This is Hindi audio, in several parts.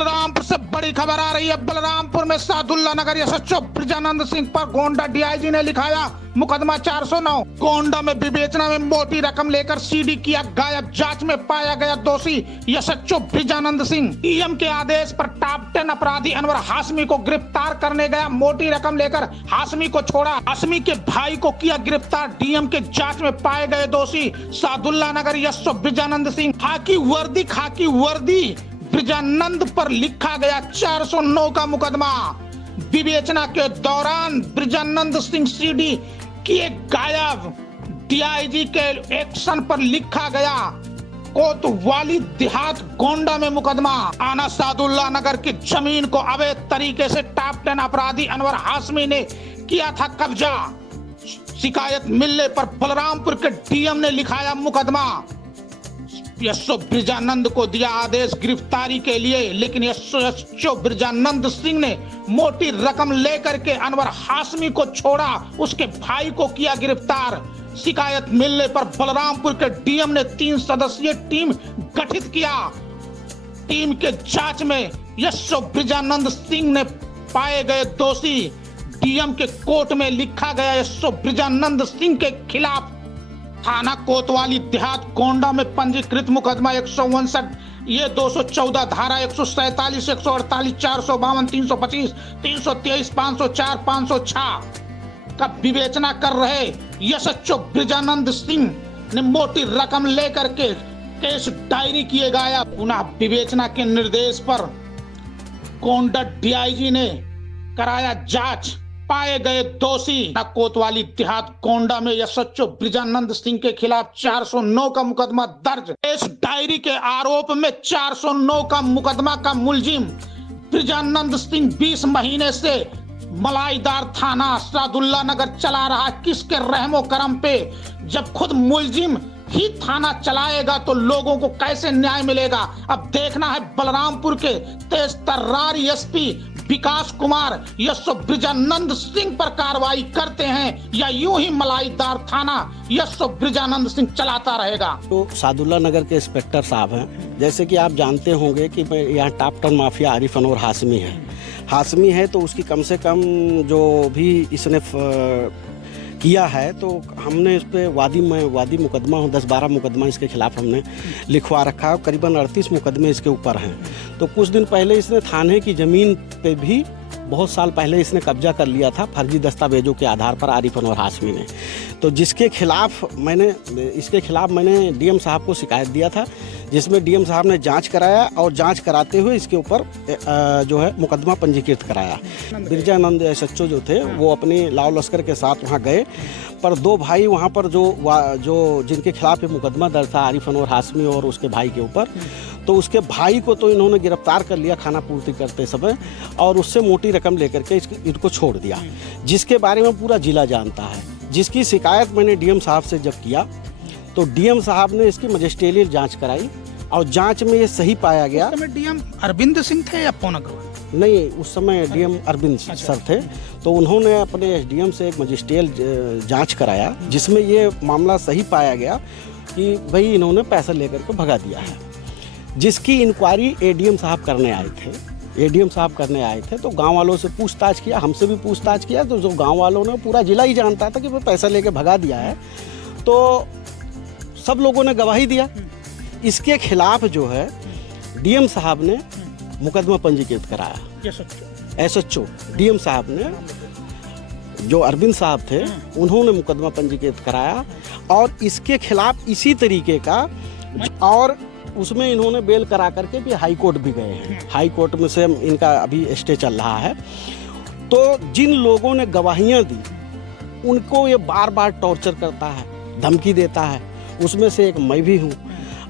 बलरामपुर से बड़ी खबर आ रही है। बलरामपुर में सादुल्ला नगर एसएचओ ब्रिजानंद सिंह पर गोंडा डीआईजी ने लिखाया मुकदमा 409। गोंडा में विवेचना में मोटी रकम लेकर सीडी किया गायब, जांच में पाया गया दोषी एसएचओ ब्रिजानंद सिंह। डीएम के आदेश पर टॉप 10 अपराधी अनवर हाशमी को गिरफ्तार करने गया। मोटी रकम लेकर हाशमी को छोड़ा, हाशमी के भाई को किया गिरफ्तार। डीएम के जांच में पाए गए दोषी सादुल्ला नगर एसएचओ ब्रिजानंद सिंह। खाकी वर्दी ब्रिजानंद पर लिखा गया 409 का मुकदमा। विवेचना के दौरान ब्रिजानंद सिंह सीडी किए गायब। डीआईजी के एक्शन पर लिखा गया कोतवाली देहात गोंडा में मुकदमा। आना सादुल्ला नगर की जमीन को अवैध तरीके से टॉप 10 अपराधी अनवर हाशमी ने किया था कब्जा। शिकायत मिलने पर बलरामपुर के डीएम ने लिखाया मुकदमा। एसएचओ ब्रिजानंद को दिया आदेश गिरफ्तारी के लिए, लेकिन एसएचओ ब्रिजानंद सिंह ने मोटी रकम लेकर के अनवर हाशमी को छोड़ा, उसके भाई को किया गिरफ्तार। शिकायत मिलने पर बलरामपुर के डीएम ने 3 सदस्यीय टीम गठित किया। टीम के जांच में एसएचओ ब्रिजानंद सिंह ने पाए गए दोषी। डीएम के कोर्ट में लिखा गया एसएचओ ब्रिजानंद सिंह के खिलाफ थाना कोतवाली देहात गोंडा में पंजीकृत मुकदमा 159, ये 214 धारा 147, 148, 452, 325, 323, 504, 506 का विवेचना कर रहे एसएचओ ब्रिजानंद सिंह ने मोटी रकम लेकर के केस डायरी किए गया। पुनः विवेचना के निर्देश पर गोंडा डीआईजी ने कराया जांच। पाए गए दोषी कोतवाली देहात गोंडा में एसएचओ ब्रिजानंद सिंह के खिलाफ 409 का मुकदमा दर्ज। इस डायरी के आरोप में 409 का मुकदमा का मुलजिम ब्रिजानंद सिंह 20 महीने से मलाईदार थाना सादुल्ला नगर चला रहा। किसके रहमो करम पे? जब खुद मुलजिम ही थाना चलाएगा तो लोगों को कैसे न्याय मिलेगा? अब देखना है बलरामपुर के तेज तर्रार एसपी विकास कुमार एसएचओ ब्रिजानंद सिंह पर कार्रवाई करते हैं या यूं ही मलाईदार थाना एसएचओ ब्रिजानंद सिंह चलाता रहेगा। तो सादुल्ला नगर के इंस्पेक्टर साहब हैं, जैसे कि आप जानते होंगे कि यहाँ टॉप 10 माफिया आरिफ अनवर हाशमी है, तो उसकी कम से कम जो भी इसने किया है तो हमने इस पे वादी मुकदमा 10-12 मुकदमा इसके खिलाफ हमने लिखवा रखा है। करीबन 38 मुकदमे इसके ऊपर हैं। तो कुछ दिन पहले इसने थाने की ज़मीन पे भी बहुत साल पहले इसने कब्जा कर लिया था फर्जी दस्तावेजों के आधार पर आरिफ अनवर हाशमी ने। तो इसके खिलाफ मैंने डीएम साहब को शिकायत दिया था, जिसमें डीएम साहब ने जांच कराया और जांच कराते हुए इसके ऊपर जो है मुकदमा पंजीकृत कराया। ब्रिजानंद एसएचओ जो थे वो अपने लाव लश्कर के साथ वहाँ गए, पर 2 भाई वहाँ पर जो जिनके खिलाफ ये मुकदमा दर्ज था आरिफ अनवर हाशमी और उसके भाई के ऊपर, तो उसके भाई को तो इन्होंने गिरफ्तार कर लिया खाना पूर्ति करते समय और उससे मोटी रकम लेकर के इनको छोड़ दिया, जिसके बारे में पूरा जिला जानता है। जिसकी शिकायत मैंने डीएम साहब से जब किया तो डीएम साहब ने इसकी मजिस्ट्रियल जांच कराई और जांच में ये सही पाया गया। उस समय डीएम अरविंद सिंह थे या पौन अग्रवाल? नहीं, उस समय डीएम अरविंद सर थे। तो उन्होंने अपने एसडीएम से एक मजिस्ट्रियल जांच कराया, जिसमें ये मामला सही पाया गया कि भाई इन्होंने पैसा लेकर के भगा दिया है। जिसकी इंक्वायरी एडीएम साहब करने आए थे। तो गांव वालों से पूछताछ किया, हमसे भी पूछताछ किया, तो जो गांव वालों ने पूरा जिला ही जानता था कि वो पैसा लेके भगा दिया है। तो सब लोगों ने गवाही दिया। इसके खिलाफ जो है डीएम साहब ने मुकदमा पंजीकृत कराया। एसएचओ डीएम साहब ने, जो अरविंद साहब थे, उन्होंने मुकदमा पंजीकृत कराया और इसके खिलाफ इसी तरीके का, और उसमें इन्होंने बेल करा करके भी हाई कोर्ट भी गए हैं। हाई कोर्ट में से इनका अभी स्टे चल रहा है। तो जिन लोगों ने गवाहियां दी उनको ये बार बार टॉर्चर करता है, धमकी देता है। उसमें से एक मैं भी हूँ।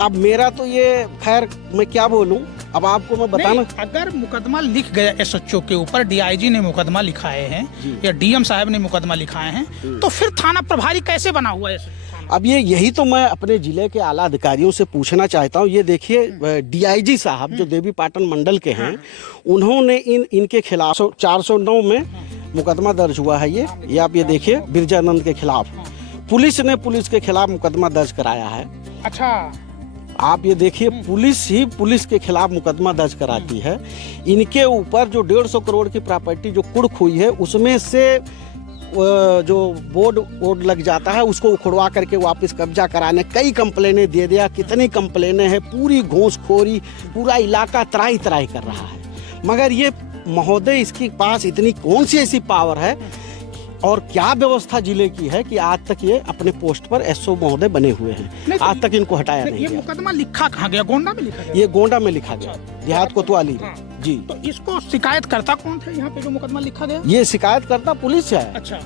अब मेरा तो ये, खैर मैं क्या बोलूँ, अब आपको मैं बताना। अगर मुकदमा लिख गया एसएचओ के ऊपर, डीआईजी ने मुकदमा लिखाए हैं या डीएम साहब ने मुकदमा लिखाए हैं, तो फिर थाना प्रभारी कैसे बना हुआ है? अब यही तो मैं अपने जिले के आला अधिकारियों से पूछना चाहता हूँ। ये देखिए डीआईजी साहब जो देवी पाटन मंडल के हैं, उन्होंने इनके खिलाफ 409 में मुकदमा दर्ज हुआ है। ये आप ये देखिए, ब्रिजानंद के खिलाफ पुलिस के खिलाफ मुकदमा दर्ज कराया है। अच्छा, आप ये देखिए, पुलिस ही पुलिस के खिलाफ मुकदमा दर्ज कराती है। इनके ऊपर जो 150 करोड़ की प्रॉपर्टी जो कुर्क हुई है, उसमें से जो बोर्ड लग जाता है उसको उखड़वा करके वापस कब्जा कराने कई कंप्लेनें दे दिया। कितनी कंप्लेनें हैं, पूरी घूसखोरी, पूरा इलाका त्राही त्राही कर रहा है। मगर ये महोदय, इसके पास इतनी कौन सी ऐसी पावर है और क्या व्यवस्था जिले की है कि आज तक ये अपने पोस्ट पर एसओ महोदय बने हुए हैं। आज तक इनको हटाया नहीं ये गया। मुकदमा लिखा कहाँ गया? गोंडा में लिखा गया? ये गोंडा में लिखा गया, देहात कोतवाली। जी। तो इसको शिकायत करता कौन थे यहाँ पे जो मुकदमा लिखा गया? ये शिकायत करता पुलिस है। अच्छा।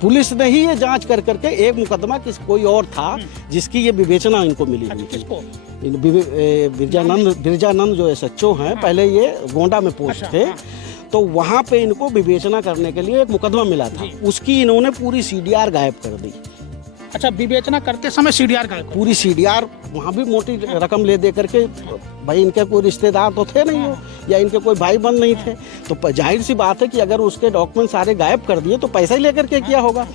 पुलिस ने ही ये जांच कर करके एक मुकदमा कोई और था जिसकी ये विवेचना इनको मिली हुई थी। किसको? बिरजानंद जो एसएचओ हैं, पहले ये गोंडा में पोस्ट थे, तो वहाँ पे इनको विवेचना करने के लिए एक मुकदमा मिला था। उसकी इन्होंने पूरी सीडीआर गायब कर दी। अच्छा, विवेचना करते समय सीडीआर गायब? पूरी सीडीआर, वहाँ भी मोटी रकम ले दे करके, भाई इनके कोई रिश्तेदार तो थे नहीं हो या इनके कोई भाई बंद नहीं थे, तो जाहिर सी बात है कि अगर उसके डॉक्यूमेंट सारे गायब कर दिए तो पैसा ही लेकर के किया होगा।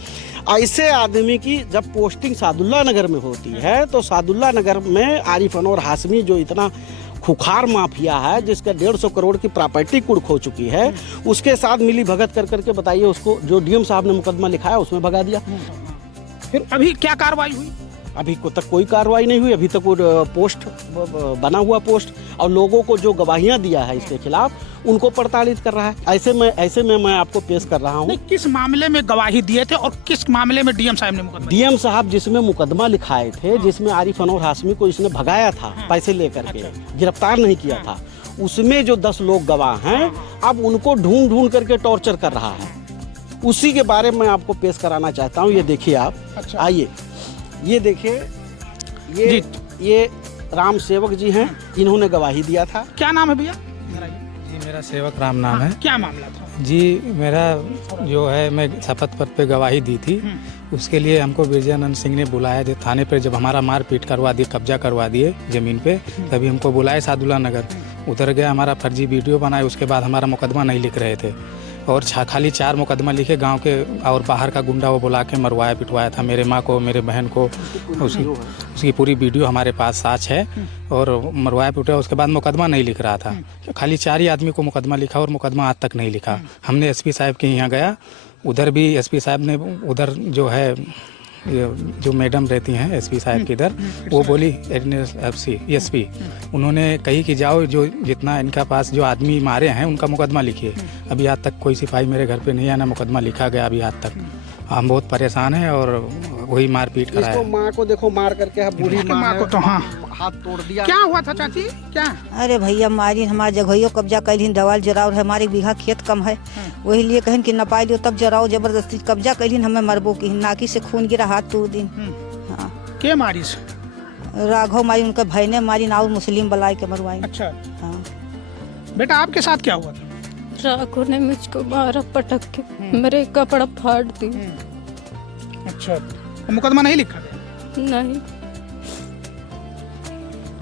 ऐसे आदमी की जब पोस्टिंग सादुल्ला नगर में होती है, तो सादुल्ला नगर में आरिफ अनवर हाशमी जो इतना खुखार माफिया है, जिसका 150 करोड़ की प्रॉपर्टी कुर्क हो चुकी है, उसके साथ मिली भगत कर करके बताइए उसको जो डीएम साहब ने मुकदमा लिखाया उसमें भगा दिया। फिर अभी क्या कार्रवाई हुई? अभी को तक कोई कार्रवाई नहीं हुई। अभी तक वो पोस्ट बना हुआ पोस्ट और लोगों को जो गवाहियां दिया है इसके खिलाफ उनको प्रताड़ित कर रहा है। ऐसे में मैं आपको पेश कर रहा हूँ। किस मामले में गवाही दिए थे और किस मामले में डीएम साहब ने मुकदमा? डीएम साहब जिसमें मुकदमा लिखाए थे, जिसमें आरिफ अनवर हाशमी को इसने भगाया था पैसे लेकर के, गिरफ्तार नहीं किया था, उसमें जो 10 लोग गवाह हैं, अब उनको ढूंढ ढूंढ करके टॉर्चर कर रहा है। उसी के बारे में आपको पेश कराना चाहता हूँ। ये देखिए आप, आइए ये देखिए, ये राम सेवक जी हैं, इन्होंने गवाही दिया था। क्या नाम है भैया? जी मेरा सेवक राम नाम है। क्या मामला था? जी मेरा जो है, मैं शपथ पत्र पे गवाही दी थी, उसके लिए हमको बिरजानंद सिंह ने बुलाया थे थाने पे। जब हमारा मारपीट करवा दिए, कब्जा करवा दिए ज़मीन पे, तभी हमको बुलाए सादुल्ला नगर। उधर गया, हमारा फर्जी वीडियो बनाए, उसके बाद हमारा मुकदमा नहीं लिख रहे थे और खाली 4 मुकदमा लिखे। गांव के और बाहर का गुंडा वो बुला के मरवाया पिटवाया था मेरे माँ को, मेरे बहन को। उसकी पूरी वीडियो हमारे पास साच है और मरवाया पिटवाया। उसके बाद मुकदमा नहीं लिख रहा था। खाली 4 ही आदमी को मुकदमा लिखा और मुकदमा आज तक नहीं लिखा। हमने एसपी साहब के यहाँ गया, उधर भी एसपी साहब ने, उधर जो है जो मैडम रहती हैं एसपी साहब की इधर, वो बोली एसपी, उन्होंने कही कि जाओ जो जितना इनका पास जो आदमी मारे हैं उनका मुकदमा लिखिए। अभी आज तक कोई सिपाही मेरे घर पे नहीं आया, ना मुकदमा लिखा गया अभी आज तक। हम बहुत परेशान हैं और वही मारपीट करा है। माँ को देखो मार करके, बूढ़ी माँ को तो हाथ तोड़ दिया। क्या हुआ था चाची? क्या? अरे भैया, मारी हमारे जगहियों कब्जा कैलिन, दवाल जराव है, हमारे बीघा खेत कम है, वही लिए कहन कि न पाई लियो तब जराओ, जबरदस्ती कब्जा कैलिन, हमें मरबो की, नाकी से खून गिरा, हाथ तोड़ दिन। हाँ। के मारी? राघव मारी, उनका भाई ने मारी, नाउ मुस्लिम बलाई के मरवाई। अच्छा। हाँ। बेटा आपके साथ क्या हुआ था? राघव ने मुझको मारा पटक के, मेरे कपड़ा फाड़ दी। अच्छा, तो मुकदमा नहीं लिखा गया? नहीं।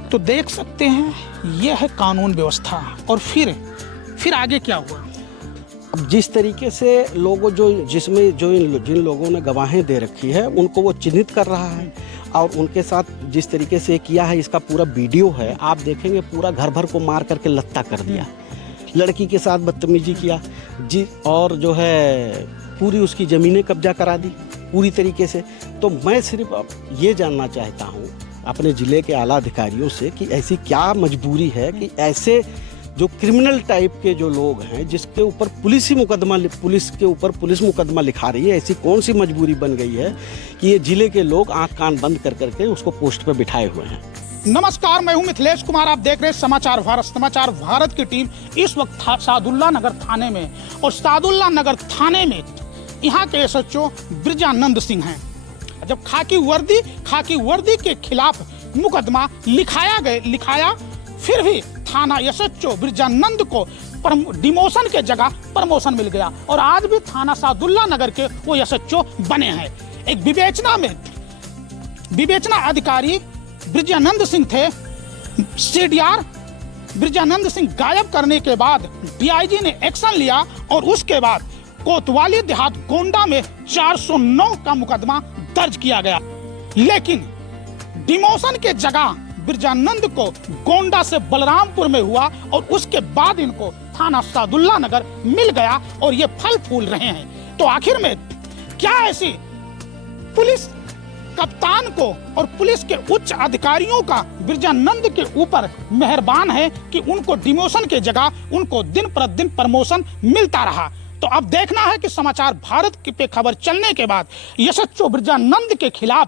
तो देख सकते हैं ये है कानून व्यवस्था। और फिर आगे क्या हुआ? अब जिस तरीके से लोगों जिन लोगों ने गवाहें दे रखी है उनको वो चिन्हित कर रहा है और उनके साथ जिस तरीके से किया है, इसका पूरा वीडियो है, आप देखेंगे। पूरा घर भर को मार करके लत्ता कर दिया, लड़की के साथ बदतमीजी किया जी, और जो है पूरी उसकी ज़मीनें कब्जा करा दी पूरी तरीके से। तो मैं सिर्फ ये जानना चाहता हूँ अपने ज़िले के आला अधिकारियों से कि ऐसी क्या मजबूरी है कि ऐसे जो क्रिमिनल टाइप के जो लोग हैं, जिसके ऊपर पुलिस मुकदमा लिखा रही है, ऐसी कौन सी मजबूरी बन गई है कि ये ज़िले के लोग आंख कान बंद कर करके उसको पोस्ट पर बिठाए हुए हैं। नमस्कार, मैं हूं मिथिलेश कुमार, आप देख रहे हैं समाचार भारत की टीम इस वक्त सादुल्ला नगर थाने में, और सादुल्ला नगर थाने में यहाँ के एसएचओ बिरजानंद सिंह हैं। जब खाकी वर्दी के खिलाफ मुकदमा लिखाया, फिर भी थाना एसएचओ बिरजानंद को डिमोशन के जगह प्रमोशन मिल गया और आज भी थाना सादुल्ला नगर के वो एसएचओ बने हैं। एक विवेचना अधिकारी बिरजानंद सिंह थे। सीडीआर बिरजानंद सिंह गायब करने के बाद डीआईजी ने एक्शन लिया और उसके बाद कोतवाली देहात गोंडा में 409 का मुकदमा दर्ज किया गया। लेकिन डिमोशन के जगह बिरजानंद को गोंडा से बलरामपुर में हुआ और उसके बाद इनको थाना सादुल्ला नगर मिल गया और ये फल फूल रहे हैं। तो आखिर में क्या ऐसी पुलिस कप्तान को और पुलिस के उच्च अधिकारियों का बिरजानंद के ऊपर मेहरबान है कि उनको डिमोशन के जगह उनको दिन प्रतिदिन प्रमोशन मिलता रहा। तो अब देखना है कि समाचार भारत पे खबर चलने के बाद एसएचओ बिरजानंद के खिलाफ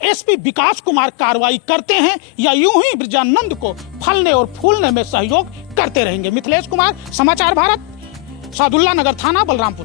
एसपी विकास कुमार कार्रवाई करते हैं या यूं ही बिरजानंद को फलने और फूलने में सहयोग करते रहेंगे। मिथिलेश कुमार, समाचार भारत, सादुल्ला नगर थाना, बलरामपुर।